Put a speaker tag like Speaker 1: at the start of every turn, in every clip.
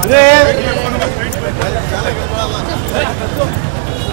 Speaker 1: అదే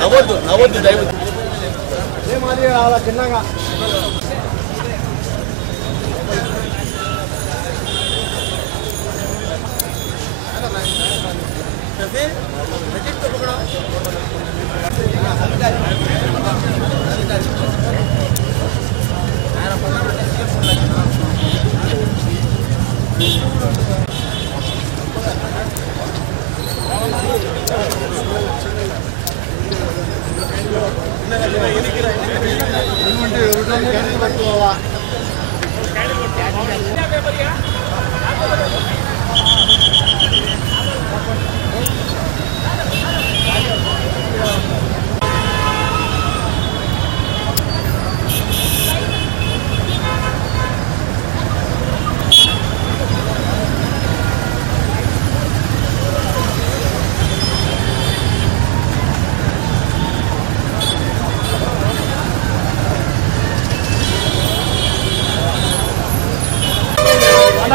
Speaker 1: నవ్వద్దు నవ్వద్దు దయవద్దు
Speaker 2: సైడ్ రానా
Speaker 1: చిన్నగా.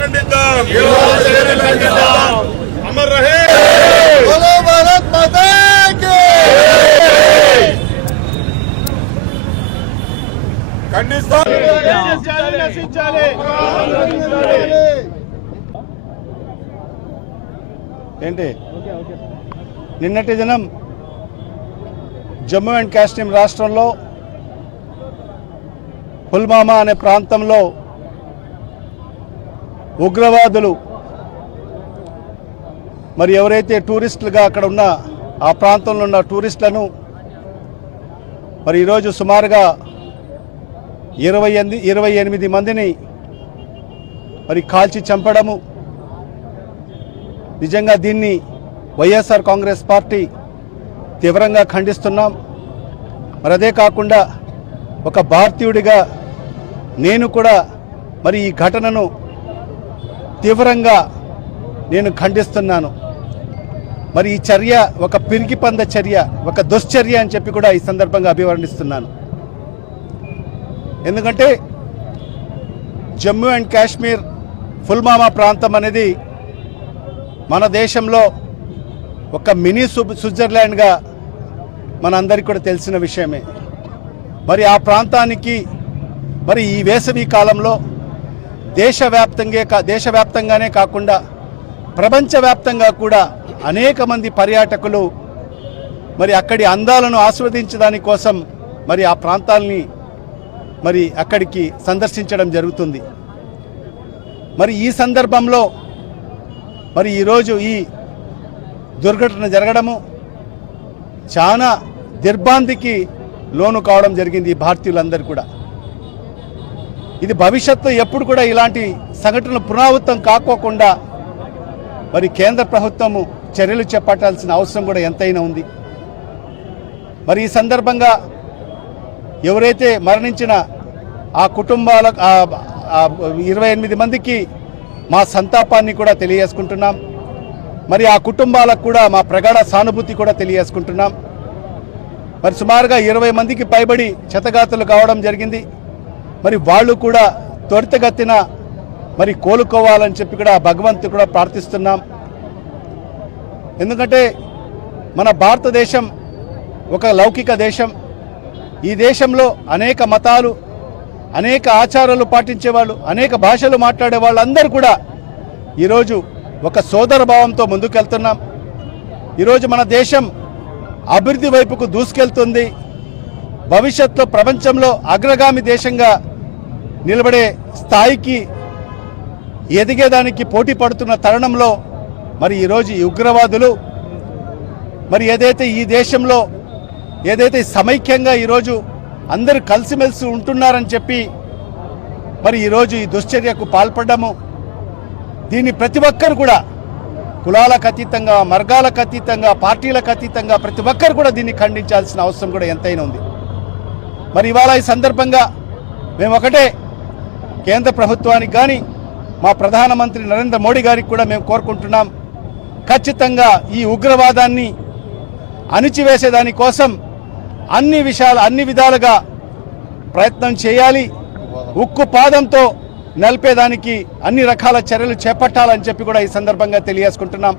Speaker 3: ఖండిద్దాం. ఖండిద్దాం అమర్ రహే.
Speaker 1: బోలో భారత్ మాతా కి
Speaker 3: ఖండిస్తాం.
Speaker 4: ఏంటి? నిన్నటి దినం జమ్మూ అండ్ కాశ్మీర్ రాష్ట్రంలో పుల్వామా అనే ప్రాంతంలో ఉగ్రవాదులు. మరి ఎవరైతే టూరిస్టులుగా అక్కడ ఉన్న ఆ ప్రాంతంలో ఉన్న టూరిస్టులను మరి ఈరోజు సుమారుగా ఇరవై ఎనిమిది ఇరవై ఎనిమిది మందిని మరి కాల్చి చంపడము. నిజంగా దీన్ని వైఎస్ఆర్ కాంగ్రెస్ పార్టీ తీవ్రంగా ఖండిస్తున్నాం. మరి అదే కాకుండా ఒక భారతీయుడిగా నేను కూడా మరి ఈ ఘటనను తీవ్రంగా నేను ఖండిస్తున్నాను. మరి ఈ చర్య ఒక పిరికి పంద చర్య ఒక దుశ్చర్య అని చెప్పి కూడా ఈ సందర్భంగా అభివర్ణిస్తున్నాను. ఎందుకంటే జమ్మూ అండ్ కాశ్మీర్ పుల్వామా ప్రాంతం అనేది మన దేశంలో ఒక మినీ సు- స్విట్జర్లాండ్గా మనందరికీ కూడా తెలిసిన విషయమే. మరి ఆ ప్రాంతానికి మరి ఈ వేసవి కాలంలో దేశవ్యాప్తంగా దేశవ్యాప్తంగానే కాకుండా ప్రపంచవ్యాప్తంగా కూడా అనేక మంది పర్యాటకులు మరి అక్కడి అందాలను ఆస్వాదించడానికి కోసం మరి ఆ ప్రాంతాల్ని మరి అక్కడికి సందర్శించడం జరుగుతుంది. మరి ఈ సందర్భంలో మరి ఈరోజు ఈ దుర్ఘటన జరగడము చాలా దిర్భాంతికి లోను కావడం జరిగింది భారతీయులందరూ కూడా. ఇది భవిష్యత్తు ఎప్పుడు కూడా ఇలాంటి సంఘటనలు పునరావృతం కాకోకుండా మరి కేంద్ర ప్రభుత్వము చర్యలు చేపట్టాల్సిన అవసరం కూడా ఎంతైనా ఉంది. మరి ఈ సందర్భంగా ఎవరైతే మరణించిన ఆ కుటుంబాల ఇరవై ఎనిమిది మందికి మా సంతాపాన్ని కూడా తెలియజేసుకుంటున్నాం. మరి ఆ కుటుంబాలకు కూడా మా ప్రగాఢ సానుభూతి కూడా తెలియజేసుకుంటున్నాం. మరి సుమారుగా ఇరవై మందికి పైబడి క్షతగాతులు కావడం జరిగింది. మరి వాళ్ళు కూడా త్వరితగతిన మరి కోలుకోవాలని చెప్పి కూడా భగవంతు కూడా ప్రార్థిస్తున్నాం. ఎందుకంటే మన భారతదేశం ఒక లౌకిక దేశం. ఈ దేశంలో అనేక మతాలు అనేక ఆచారాలు పాటించేవాళ్ళు అనేక భాషలు మాట్లాడే వాళ్ళందరూ కూడా ఈరోజు ఒక సోదర భావంతో ముందుకెళ్తున్నాం. ఈరోజు మన దేశం అభివృద్ధి వైపుకు దూసుకెళ్తుంది. భవిష్యత్తులో ప్రపంచంలో అగ్రగామి దేశంగా నిలబడే స్థాయికి ఎదిగేదానికి పోటీ పడుతున్న తరుణంలో మరి ఈరోజు ఈ ఉగ్రవాదులు మరి ఏదైతే ఈ దేశంలో ఏదైతే సమైక్యంగా ఈరోజు అందరూ కలిసిమెలిసి ఉంటున్నారని చెప్పి మరి ఈరోజు ఈ దుశ్చర్యకు పాల్పడ్డము. దీన్ని ప్రతి ఒక్కరు కూడా కులాలకు అతీతంగా వర్గాలకు అతీతంగా పార్టీలకు అతీతంగా ప్రతి ఒక్కరు కూడా దీన్ని ఖండించాల్సిన అవసరం కూడా ఎంతైనా ఉంది. మరి ఇవాళ ఈ సందర్భంగా మేము ఒకటే కేంద్ర ప్రభుత్వానికి కానీ మా ప్రధానమంత్రి నరేంద్ర మోడీ గారికి కూడా మేము కోరుకుంటున్నాం. ఖచ్చితంగా ఈ ఉగ్రవాదాన్ని అణిచివేసేదాని కోసం అన్ని విషయాలు అన్ని విధాలుగా ప్రయత్నం చేయాలి. ఉక్కు పాదంతో నలిపేదానికి అన్ని రకాల చర్యలు చేపట్టాలని చెప్పి కూడా ఈ సందర్భంగా తెలియజేసుకుంటున్నాం.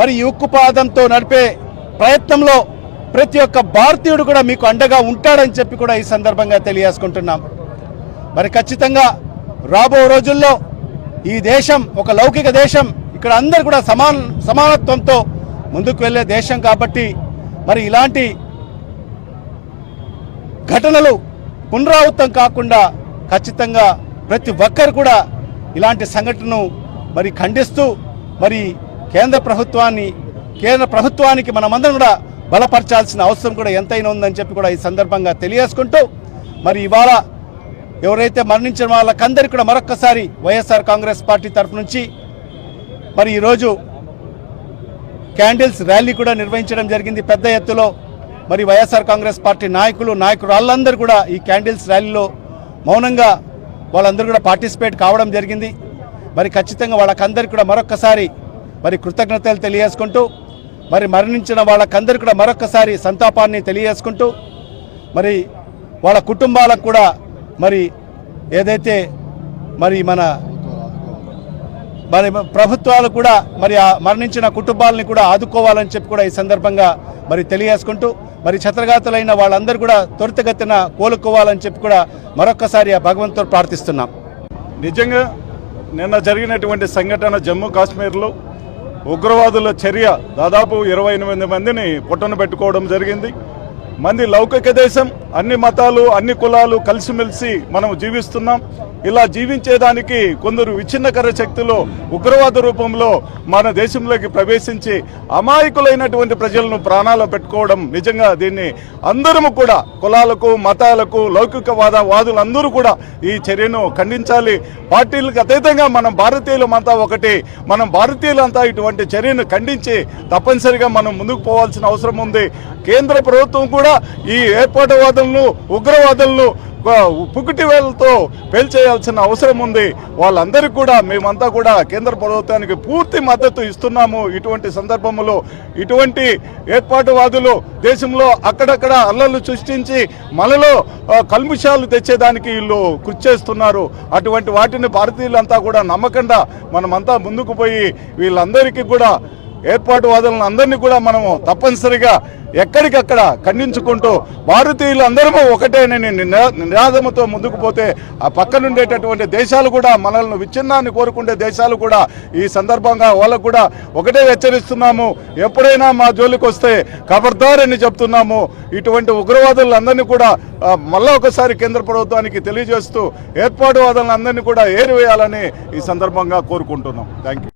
Speaker 4: మరి ఈ ఉక్కు పాదంతో నడిపే ప్రయత్నంలో ప్రతి ఒక్క భారతీయుడు కూడా మీకు అండగా ఉంటాడని చెప్పి కూడా ఈ సందర్భంగా తెలియజేసుకుంటున్నాం. మరి ఖచ్చితంగా రాబో రోజుల్లో ఈ దేశం ఒక లౌకిక దేశం. ఇక్కడ అందరు కూడా సమాన సమానత్వంతో ముందుకు వెళ్ళే దేశం కాబట్టి మరి ఇలాంటి ఘటనలు పునరావృతం కాకుండా ఖచ్చితంగా ప్రతి ఒక్కరు కూడా ఇలాంటి సంఘటనను మరి ఖండిస్తూ మరి కేంద్ర ప్రభుత్వాన్ని కేంద్ర ప్రభుత్వానికి మనమందరం కూడా బలపరచాల్సిన అవసరం కూడా ఎంతైనా ఉందని చెప్పి కూడా ఈ సందర్భంగా తెలియజేసుకుంటూ మరి ఇవాళ ఎవరైతే మరణించిన వాళ్ళకందరికీ కూడా మరొక్కసారి వైఎస్ఆర్ కాంగ్రెస్ పార్టీ తరఫు నుంచి మరి ఈరోజు క్యాండిల్స్ ర్యాలీ కూడా నిర్వహించడం జరిగింది. పెద్ద ఎత్తులో మరి వైఎస్ఆర్ కాంగ్రెస్ పార్టీ నాయకులు నాయకురాళ్ళందరూ కూడా ఈ క్యాండిల్స్ ర్యాలీలో మౌనంగా వాళ్ళందరూ కూడా పార్టిసిపేట్ కావడం జరిగింది. మరి ఖచ్చితంగా వాళ్ళకందరికీ కూడా మరొక్కసారి మరి కృతజ్ఞతలు తెలియజేసుకుంటూ మరి మరణించిన వాళ్ళకందరికీ కూడా మరొక్కసారి సంతాపాన్ని తెలియజేసుకుంటూ మరి వాళ్ళ కుటుంబాలకు కూడా మరి ఏదైతే మరి మన మరి ప్రభుత్వాలు కూడా మరి ఆ మరణించిన కుటుంబాలని కూడా ఆదుకోవాలని చెప్పి కూడా ఈ సందర్భంగా మరి తెలియజేసుకుంటూ మరి ఛత్రఘాతులైన వాళ్ళందరూ కూడా త్వరితగతిన కోలుకోవాలని చెప్పి కూడా మరొక్కసారి ఆ భగవంతుడు ప్రార్థిస్తున్నాం.
Speaker 5: నిజంగా నిన్న జరిగినటువంటి సంఘటన జమ్మూ కాశ్మీర్లో ఉగ్రవాదుల చర్య దాదాపు ఇరవై ఎనిమిది మందిని పుట్టన పెట్టుకోవడం జరిగింది. మంది లౌకిక దేశం అన్ని మతాలు అన్ని కులాలు కలిసిమెలిసి మనం జీవిస్తున్నాం. ఇలా జీవించేదానికి కొందరు విచ్ఛిన్నకర శక్తులు ఉగ్రవాద రూపంలో మన దేశంలోకి ప్రవేశించి అమాయకులైనటువంటి ప్రజలను ప్రాణాలు పెట్టుకోవడం నిజంగా దీన్ని అందరము కూడా కులాలకు మతాలకు లౌకికవాద వాదులందరూ కూడా ఈ చర్యను ఖండించాలి. పార్టీలకు అతీతంగా మనం భారతీయులమంతా ఒకటి మనం భారతీయులంతా ఇటువంటి చర్యను ఖండించి తప్పనిసరిగా మనం ముందుకు పోవాల్సిన అవసరం ఉంది. కేంద్ర ప్రభుత్వం కూడా ఈ ఏర్పాటువాదులను ఉగ్రవాదులను పుకిటి వేలతో పేల్చేయాల్సిన అవసరం ఉంది. వాళ్ళందరికీ కూడా మేమంతా కూడా కేంద్ర ప్రభుత్వానికి పూర్తి మద్దతు ఇస్తున్నాము. ఇటువంటి సందర్భంలో ఇటువంటి ఏర్పాటువాదులు దేశంలో అక్కడక్కడ అల్లర్లు సృష్టించి మనలో కల్ముషాలు తెచ్చేదానికి వీళ్ళు కృషి చేస్తున్నారు. అటువంటి వాటిని భారతీయులంతా కూడా నమ్మకుండా మనమంతా ముందుకు పోయి వీళ్ళందరికీ కూడా ఏర్పాటువాదులను అందరినీ కూడా మనము తప్పనిసరిగా ఎక్కడికక్కడ ఖండించుకుంటూ భారతీయులు అందరము ఒకటేనని నినా- నినాదముతో ముందుకు పోతే ఆ పక్కనుండేటటువంటి దేశాలు కూడా మనల్ని విచ్ఛిన్నాన్ని కోరుకుండే దేశాలు కూడా ఈ సందర్భంగా వాళ్ళకు కూడా ఒకటే హెచ్చరిస్తున్నాము. ఎప్పుడైనా మా జోలికి వస్తే కబర్దారని చెప్తున్నాము. ఇటువంటి ఉగ్రవాదులందరినీ కూడా మళ్ళా ఒకసారి కేంద్ర ప్రభుత్వానికి తెలియజేస్తూ ఏర్పాటువాదులందరినీ కూడా ఏరివేయాలని ఈ సందర్భంగా కోరుకుంటున్నాం. Thank you